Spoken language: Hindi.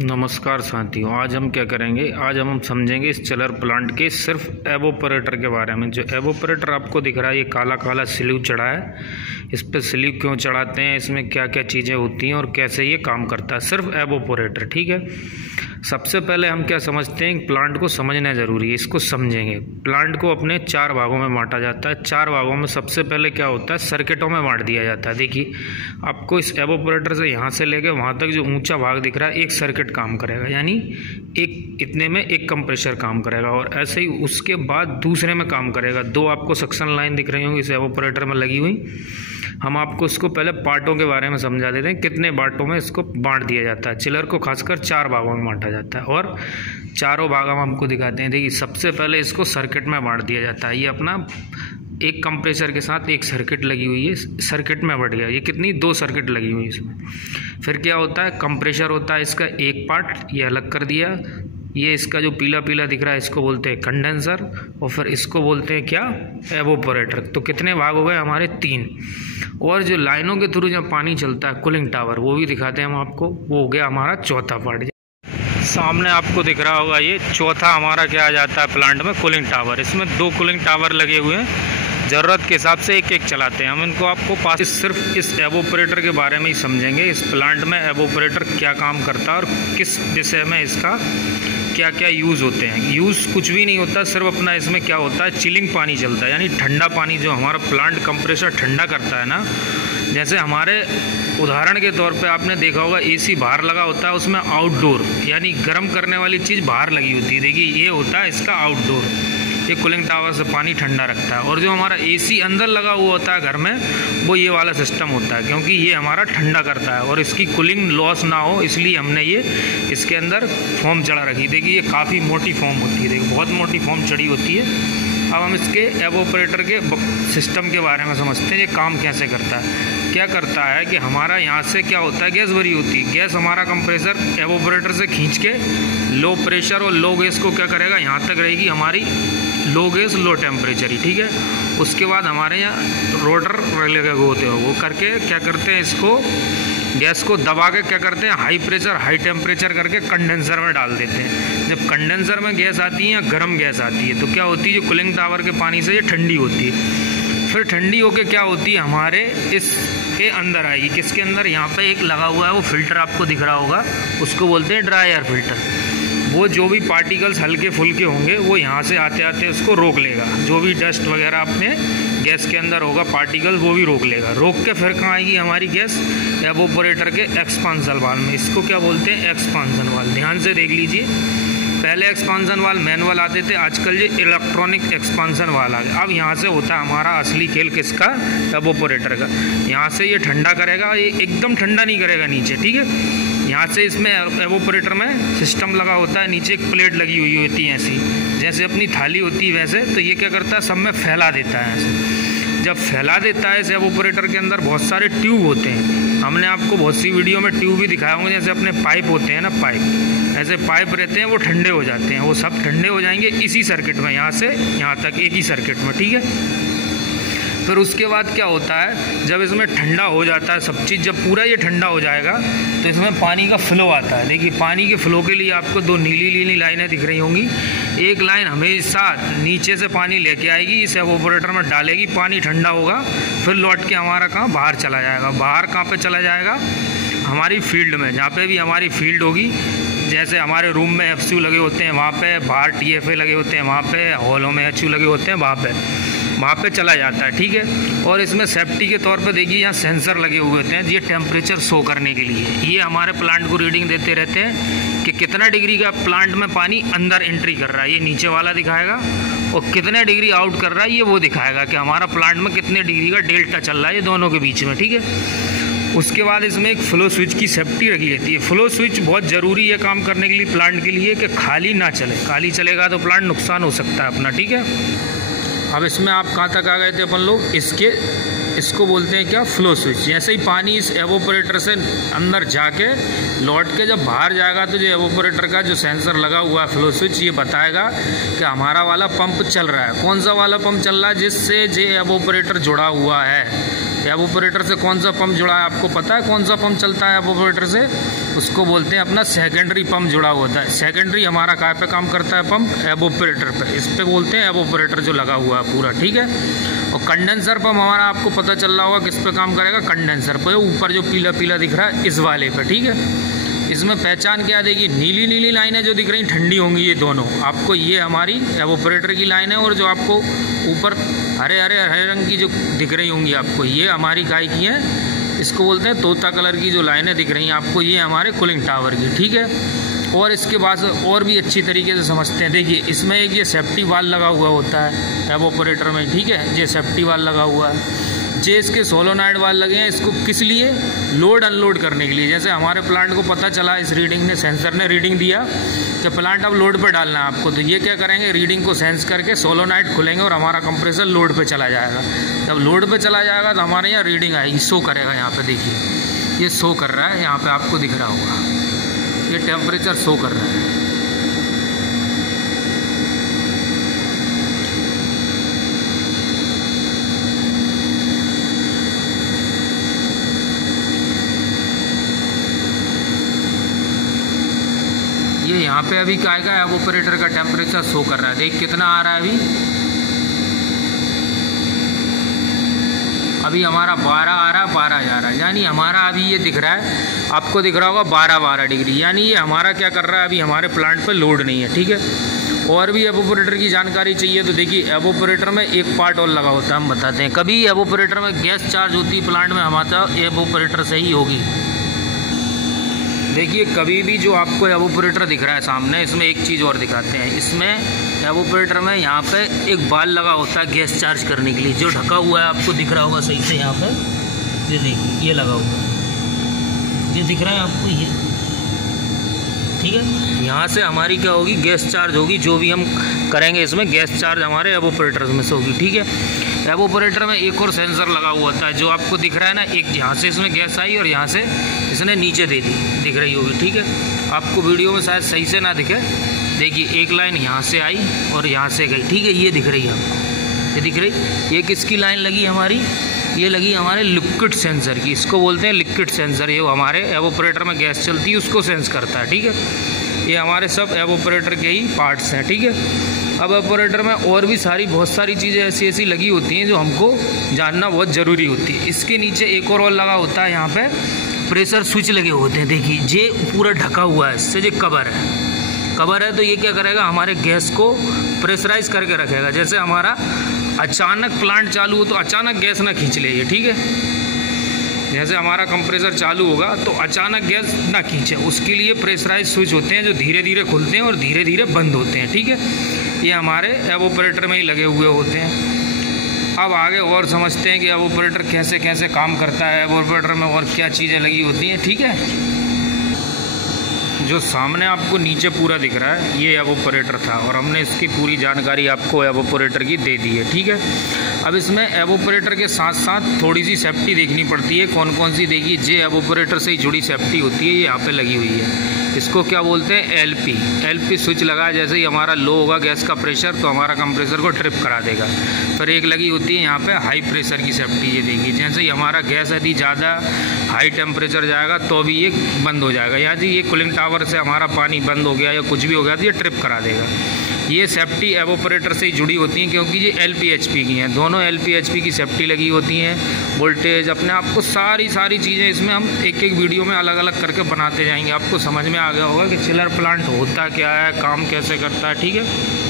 नमस्कार साथियों, आज हम क्या करेंगे। आज हम समझेंगे इस चिलर प्लांट के सिर्फ एवोपरेटर के बारे में। जो एवोपरेटर आपको दिख रहा है, ये काला काला स्लीव चढ़ा है। इस पर स्लीव क्यों चढ़ाते हैं, इसमें क्या क्या चीज़ें होती हैं और कैसे ये काम करता है, सिर्फ एवोपरेटर। ठीक है, सबसे पहले हम क्या समझते हैं, प्लांट को समझना ज़रूरी है। इसको समझेंगे। प्लांट को अपने 4 भागों में बांटा जाता है। 4 भागों में सबसे पहले क्या होता है, सर्किटों में बांट दिया जाता है। देखिए, आपको इस एवोपरेटर से यहाँ से लेकर वहाँ तक जो ऊंचा भाग दिख रहा है, एक सर्किट काम करेगा, यानी एक इतने में एक कंप्रेसर काम करेगा, और ऐसे ही उसके बाद दूसरे में काम करेगा। 2 आपको सक्शन लाइन दिख रही होंगी इस एवोपरेटर में लगी हुई। हम आपको इसको पहले पार्टों के बारे में समझा देते हैं, कितने पार्टों में इसको बांट दिया जाता है। चिलर को खासकर 4 भागों में बांटा जाता है, और चारों भाग हम आपको दिखाते हैं। देखिए, सबसे पहले इसको सर्किट में बांट दिया जाता है। ये अपना एक कंप्रेसर के साथ एक सर्किट लगी हुई है, सर्किट में बढ़ गया। ये कितनी 2 सर्किट लगी हुई है इसमें। फिर क्या होता है, कंप्रेसर होता है इसका एक पार्ट, ये अलग कर दिया। ये इसका जो पीला पीला दिख रहा है, इसको बोलते हैं कंडेंसर, और फिर इसको बोलते हैं क्या, एवोपरेटर। तो कितने भाग हो गए हमारे, 3। और जो लाइनों के थ्रू जब पानी चलता है, कूलिंग टावर, वो भी दिखाते हैं हम आपको। वो हो गया हमारा चौथा पार्ट। सामने आपको दिख रहा होगा, ये चौथा हमारा क्या आ जाता है प्लांट में, कूलिंग टावर। इसमें 2 कूलिंग टावर लगे हुए हैं। ज़रूरत के हिसाब से एक एक चलाते हैं हम इनको। आपको पास सिर्फ इस एवोपरेटर के बारे में ही समझेंगे। इस प्लांट में एवोपरेटर क्या काम करता है और किस विषय में इसका क्या क्या यूज़ होते हैं। यूज़ कुछ भी नहीं होता, सिर्फ अपना इसमें क्या होता है, चिलिंग पानी चलता है, यानी ठंडा पानी। जो हमारा प्लांट कंप्रेसर ठंडा करता है ना, जैसे हमारे उदाहरण के तौर पे आपने देखा होगा, एसी बाहर लगा होता है, उसमें आउटडोर यानी गर्म करने वाली चीज़ बाहर लगी होती है। देखिए, ये होता है इसका आउटडोर। ये कूलिंग टावर से पानी ठंडा रखता है। और जो हमारा एसी अंदर लगा हुआ होता है घर में, वो ये वाला सिस्टम होता है, क्योंकि ये हमारा ठंडा करता है और इसकी कूलिंग लॉस ना हो, इसलिए हमने ये इसके अंदर फोम चढ़ा रखी। देखिए, ये काफ़ी मोटी फोम होती है। देखिए, बहुत मोटी फोम चढ़ी होती है। अब हम इसके एवोपरेटर के सिस्टम के बारे में समझते हैं, ये काम कैसे करता है। क्या करता है कि हमारा यहाँ से क्या होता है, गैस भरी होती है। गैस हमारा कंप्रेसर एवोपरेटर से खींच के लो प्रेशर और लो गैस को क्या करेगा, यहाँ तक रहेगी हमारी लो गैस लो टेम्परेचर ही। ठीक है, उसके बाद हमारे यहाँ रोटर लगे होते हैं, वो करके क्या करते हैं, इसको गैस को दबा के क्या करते हैं, हाई प्रेशर हाई टेम्परेचर करके कंडेंसर में डाल देते हैं। जब कंडेंसर में गैस आती है या गर्म गैस आती है, तो क्या होती है, जो कूलिंग टावर के पानी से ये ठंडी होती है। फिर ठंडी होके क्या होती है, हमारे इसके अंदर आएगी। किसके अंदर, यहाँ पे एक लगा हुआ है, वो फिल्टर आपको दिख रहा होगा, उसको बोलते हैं ड्राई एयर फिल्टर। वो जो भी पार्टिकल्स हल्के फुल्के होंगे, वो यहाँ से आते आते उसको रोक लेगा। जो भी डस्ट वगैरह अपने गैस के अंदर होगा पार्टिकल, वो भी रोक लेगा। रोक के फिर कहाँ आएगी हमारी गैस, एवोपरेटर के एक्सपांशन वाल्व में। इसको क्या बोलते हैं, एक्सपांशन वाल्व। ध्यान से देख लीजिए, पहले एक्सपांशन वाल्व मैनुअल आते थे, आजकल ये इलेक्ट्रॉनिक एक्सपांशन वाल्व आ गया। अब यहाँ से होता है हमारा असली खेल किसका, एवोपरेटर का। यहाँ से ये ठंडा करेगा, ये एकदम ठंडा नहीं करेगा नीचे। ठीक है, यहाँ से इसमें एवोपरेटर में सिस्टम लगा होता है, नीचे एक प्लेट लगी हुई होती है ऐसी, जैसे अपनी थाली होती है वैसे। तो ये क्या करता है, सब में फैला देता है ऐसे। जब फैला देता है इस एवोपरेटर के अंदर बहुत सारे ट्यूब होते हैं। हमने आपको बहुत सी वीडियो में ट्यूब भी दिखाया होंगे, जैसे अपने पाइप होते हैं ना, पाइप ऐसे पाइप रहते हैं, वो ठंडे हो जाते हैं। वो सब ठंडे हो जाएंगे इसी सर्किट में, यहाँ से यहाँ तक एक ही सर्किट में। ठीक है, फिर उसके बाद क्या होता है, जब इसमें ठंडा हो जाता है सब चीज़, जब पूरा ये ठंडा हो जाएगा, तो इसमें पानी का फ्लो आता है। देखिए, पानी के फ्लो के लिए आपको 2 नीली नीली लाइनें दिख रही होंगी। एक लाइन हमेशा नीचे से पानी लेके आएगी, इस एवोपरेटर में डालेगी, पानी ठंडा होगा, फिर लौट के हमारा कहाँ, बाहर चला जाएगा। बाहर कहाँ पे चला जाएगा, हमारी फील्ड में, जहाँ पे भी हमारी फील्ड होगी। जैसे हमारे रूम में FCU लगे होते हैं, वहाँ पे बाहर TFA लगे होते हैं, वहाँ पे हॉलों में HU लगे होते हैं, वहाँ पे चला जाता है। ठीक है, और इसमें सेफ्टी के तौर पे देखिए, यहाँ सेंसर लगे हुए होते हैं, ये टेम्परेचर शो करने के लिए। ये हमारे प्लांट को रीडिंग देते रहते हैं कि कितना डिग्री का प्लांट में पानी अंदर एंट्री कर रहा है, ये नीचे वाला दिखाएगा, और कितने डिग्री आउट कर रहा है, ये वो दिखाएगा कि हमारा प्लांट में कितने डिग्री का डेल्टा चल रहा है, ये दोनों के बीच में। ठीक है, उसके बाद इसमें एक फ्लो स्विच की सेफ्टी रखी रहती है। फ्लो स्विच बहुत ज़रूरी है काम करने के लिए, प्लांट के लिए, कि खाली ना चले। खाली चलेगा तो प्लांट नुकसान हो सकता है अपना। ठीक है, अब इसमें आप कहाँ तक आ गए थे अपन लोग, इसको बोलते हैं क्या, फ्लो स्विच। जैसे ही पानी इस एवोपरेटर से अंदर जाके लौट के जब बाहर जाएगा, तो जो एवोपरेटर का जो सेंसर लगा हुआ है फ्लो स्विच, ये बताएगा कि हमारा वाला पंप चल रहा है। कौन सा वाला पंप चल रहा है, जिससे जो एवोपरेटर जुड़ा हुआ है, एवोपरेटर से कौन सा पंप जुड़ा है आपको पता है? कौन सा पंप चलता है एवोपरेटर से? उसको बोलते हैं अपना सेकेंडरी पंप जुड़ा होता है। सेकेंडरी हमारा काय पे काम करता है? पंप एवोपरेटर पे। इस पे बोलते हैं एवोपरेटर जो लगा हुआ है पूरा, ठीक है। और कंडेंसर पंप हमारा आपको पता चल रहा होगा किस पे काम करेगा? कंडेंसर पे, ऊपर जो पीला पीला दिख रहा है इस वाले पे, ठीक है। इसमें पहचान क्या देगी? नीली नीली लाइनें जो दिख रही ठंडी होंगी ये दोनों आपको, ये हमारी एवोपरेटर की लाइन है। और जो आपको ऊपर हरे रंग की जो दिख रही होंगी आपको, ये हमारी काय की है, इसको बोलते हैं तोता कलर की जो लाइनें दिख रही हैं आपको, ये हमारे कूलिंग टावर की, ठीक है। और इसके बाद और भी अच्छी तरीके से समझते हैं। देखिए इसमें एक ये सेफ्टी वाल्व लगा हुआ होता है एवोपरेटर में, ठीक है। ये सेफ्टी वाल्व लगा हुआ है। जे इसके सोलोनाइड वाल्व लगे हैं, इसको किस लिए? लोड अनलोड करने के लिए। जैसे हमारे प्लांट को पता चला, इस रीडिंग ने, सेंसर ने रीडिंग दिया कि प्लांट अब लोड पे डालना है आपको, तो ये क्या करेंगे? रीडिंग को सेंस करके सोलोनाइड खुलेंगे और हमारा कंप्रेसर लोड पे चला जाएगा। जब लोड पे चला जाएगा तो हमारे यहाँ रीडिंग आएगी, शो करेगा। यहाँ पे देखिए ये शो कर रहा है, यहाँ पे आपको दिख रहा होगा ये टेम्परेचर शो कर रहा है। ये यहाँ पे अभी क्या है? एवोपरेटर का टेम्परेचर शो कर रहा है। देख कितना आ रहा है अभी हमारा 12 आ रहा है, 12 जा रहा है। यानी हमारा अभी ये दिख रहा है, आपको दिख रहा होगा 12 डिग्री। यानी ये हमारा क्या कर रहा है? अभी हमारे प्लांट पे लोड नहीं है, ठीक है। और भी एवोपरेटर की जानकारी चाहिए तो देखिए एवोपरेटर में एक पार्ट और लगा होता है, हम बताते हैं। कभी एवोपरेटर में गैस चार्ज होती है प्लांट में, हमारा एवोपरेटर से ही होगी। देखिए कभी भी जो आपको एवोपरेटर दिख रहा है सामने, इसमें एक चीज़ और दिखाते हैं। इसमें एवोपरेटर में यहाँ पे एक बाल लगा होता है गैस चार्ज करने के लिए, जो ढका हुआ है, आपको दिख रहा होगा सही से। यहाँ पे ये देखिए ये लगा हुआ है, ये दिख रहा है आपको, ये ठीक है। यहाँ से हमारी क्या होगी? गैस चार्ज होगी। जो भी हम करेंगे इसमें गैस चार्ज हमारे एवोपरेटर में से होगी, ठीक है। एवोपरेटर में एक और सेंसर लगा हुआ होता है, जो आपको दिख रहा है ना, एक यहाँ से इसमें गैस आई और यहाँ से इसने नीचे दे दी, दिख रही होगी, ठीक है। आपको वीडियो में शायद सही से ना दिखे। देखिए एक लाइन यहाँ से आई और यहाँ से गई, ठीक है। ये दिख रही है आपको, ये दिख रही। ये किसकी लाइन लगी हमारी? ये लगी हमारे लिक्विड सेंसर की। इसको बोलते हैं लिक्विड सेंसर। ये हमारे एवोपरेटर में गैस चलती है उसको सेंस करता है, ठीक है। ये हमारे सब एवोपरेटर के ही पार्ट्स हैं, ठीक है। अब एवोपरेटर में और भी बहुत सारी चीज़ें ऐसी लगी होती हैं जो हमको जानना बहुत ज़रूरी होती है। इसके नीचे एक और लगा होता है, यहाँ पे प्रेशर स्विच लगे होते हैं। देखिए ये पूरा ढका हुआ है, इससे जो कवर है तो ये क्या करेगा? हमारे गैस को प्रेशराइज करके रखेगा। जैसे हमारा अचानक प्लांट चालू हो तो अचानक गैस ना खींच ले ये, ठीक है। जैसे हमारा कंप्रेसर चालू होगा तो अचानक गैस ना खींचे, उसके लिए प्रेशराइज स्विच होते हैं जो धीरे धीरे खुलते हैं और धीरे धीरे बंद होते हैं, ठीक है। ये हमारे एवोपरेटर में ही लगे हुए होते हैं। अब आगे और समझते हैं कि एवोपरेटर कैसे कैसे काम करता है, एवोपरेटर में और क्या चीज़ें लगी होती हैं, ठीक है। जो सामने आपको नीचे पूरा दिख रहा है ये एवोपरेटर था और हमने इसकी पूरी जानकारी आपको एवोपरेटर की दे दी है, ठीक है। अब इसमें एवोपरेटर के साथ साथ थोड़ी सी सेफ्टी देखनी पड़ती है। कौन कौन सी? देखिए जे एवोपरेटर से ही जुड़ी सेफ्टी होती है, ये यहाँ पे लगी हुई है। इसको क्या बोलते हैं? एलपी स्विच लगा। जैसे ही हमारा लो होगा गैस का प्रेशर तो हमारा कंप्रेसर को ट्रिप करा देगा। फिर एक लगी होती है यहाँ पे हाई प्रेशर की सेफ्टी, ये देखिए। जैसे ही हमारा गैस यदि ज़्यादा हाई टेम्परेचर जाएगा तो भी ये बंद हो जाएगा। यहाँ जी ये कूलिंग टावर से हमारा पानी बंद हो गया या कुछ भी हो गया तो ये ट्रिप करा देगा। ये सेफ्टी एवोपरेटर से ही जुड़ी होती हैं क्योंकि ये LPHP की हैं। दोनों LPHP की सेफ्टी लगी होती हैं। वोल्टेज अपने आपको सारी चीज़ें इसमें हम एक एक वीडियो में अलग अलग करके बनाते जाएंगे। आपको समझ में आ गया होगा कि चिलर प्लांट होता क्या है, काम कैसे करता है, ठीक है।